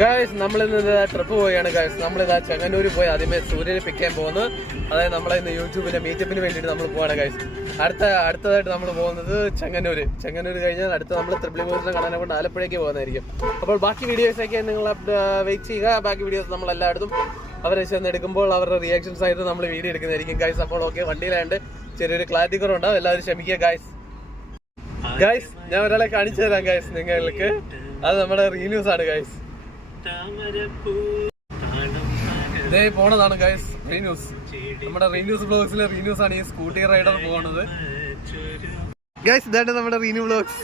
Guys നമ്മളിന്ന് trip പോവുകയാണ് guys. നമ്മളിതാ ചെങ്ങന്നൂർ പോയി ആദ്യമേ സൂര്യനെ പിക്ക് ചെയ്യാൻ പോകുന്നത്. അതായത് നമ്മളിന്ന് യൂട്യൂബിന്റെ മീറ്റപ്പിന് വേണ്ടിയിട്ട് നമ്മൾ പോവാണ് ഗൈസ്. അടുത്തതായിട്ട് നമ്മൾ പോകുന്നത് ചെങ്ങന്നൂർ കഴിഞ്ഞാൽ അടുത്ത നമ്മൾ ത്രിപിൾ ബോയ്സിനെ കാണാനെ കൊണ്ട് ആലപ്പുഴയ്ക്ക് പോകുന്നതായിരിക്കും. അപ്പോൾ ബാക്കി വീഡിയോസൊക്കെ നിങ്ങൾ വെയിറ്റ് ചെയ്യുക. ബാക്കി വീഡിയോസ് നമ്മൾ എല്ലായിടത്തും അവരെ ചെന്നെടുക്കുമ്പോൾ അവരുടെ റിയാക്ഷൻസ് ആയിട്ട് നമ്മൾ വീഡിയോ എടുക്കുന്നതായിരിക്കും ഗൈസ്. അപ്പോൾ ഓക്കെ, വണ്ടിയിലാണ്ട് ചെറിയൊരു ക്ലാരിറ്റി കുറവുണ്ടാവും, എല്ലാവരും ക്ഷമിക്കുക ഗൈസ്. ഞാൻ ഒരാളെ കാണിച്ചു തരാം ഗൈസ് നിങ്ങൾക്ക്. അത് നമ്മുടെ റീന്യൂസ് ആണ് ഗൈസ്. ഇതേ പോണതാണ് ഗൈസ് റീന്യൂസ്. നമ്മുടെ റീന്യൂസ് ബ്ലോഗ്സിലെ റീന്യൂസ് ആണ് ഈ സ്കൂട്ടി റൈഡർ പോകുന്നത് ഗൈസ്. ഇതാണ് നമ്മുടെ റീന്യൂ ബ്ലോഗ്സ്.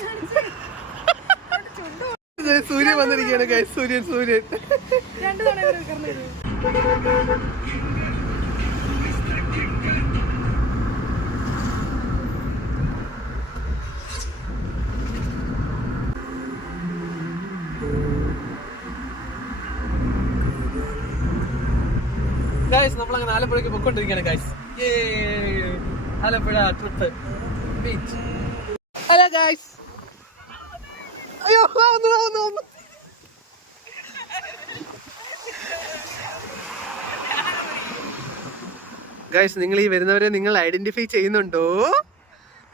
സൂര്യൻ വന്നിരിക്കുകയാണ് ഗൈസ്. സൂര്യൻ ഗൈസ്, നമ്മളങ്ങനെ ആലപ്പുഴയ്ക്ക് പൊയ്ക്കൊണ്ടിരിക്കുകയാണ് guys. Alappuzha trip beach. Hello guys. അയ്യോ ഗൈസ്, നിങ്ങൾ ഈ വരുന്നവരെ നിങ്ങൾ ഐഡന്റിഫൈ ചെയ്യുന്നുണ്ടോ?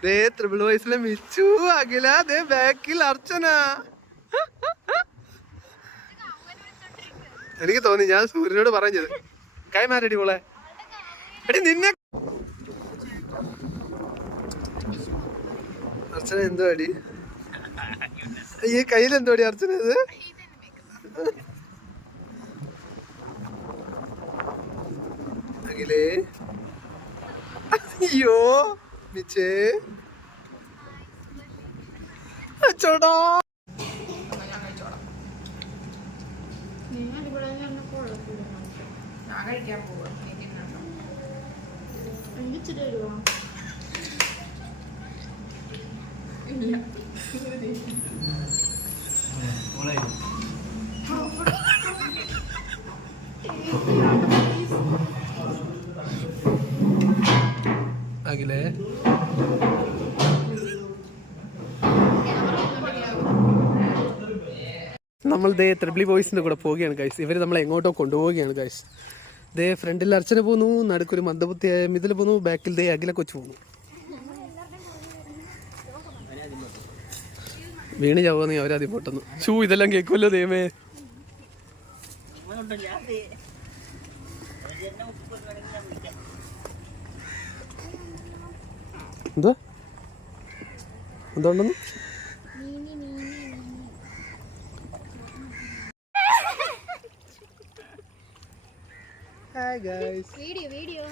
ദേ ത്രിപിൾ വോയ്സിലെ മിച്ചു, അഖില, ദേ ബാക്കിൽ അർച്ചന. എനിക്ക് തോന്നി, ഞാൻ സൂര്യനോട് പറഞ്ഞത് കൈമാരടി പോളെ എടി നിന്നെ. അർച്ചന എന്തോ അടി ഈ കയ്യിലെന്തോ അടി അർച്ചന? ഇത് അഖിലേ, അയ്യോ മിച്ചേ ചോടാ. കഴിക്കാൻ പോവാ. ഇച്ചിരി തരുമോ? ഇല്ല. അഖിലേ, നമ്മൾ ദേ ത്രിപിൾ ബോയ്സിന്റെ കൂടെ പോവുകയാണ് ഗൈസ്. ഇവര് നമ്മളെ എങ്ങോട്ടോ കൊണ്ടുപോവുകയാണ് ഗൈസ്. ദേ ഫ്രണ്ടിൽ അർച്ചന പോകുന്നു, നടുക്കൊരു മന്ദബുദ്ധിയായ മിഥില പോകുന്നു, ബാക്കിൽ ദേ അഖില കൊച്ചു പോകുന്നു. വീണ് ചാവുക നീ അവരാദ്യം പൊട്ടുന്നു. ഇതെല്ലാം കേൾക്കുമല്ലോ ദൈവമേ. എന്തുകൊണ്ടെന്ന് Hi guys. Video.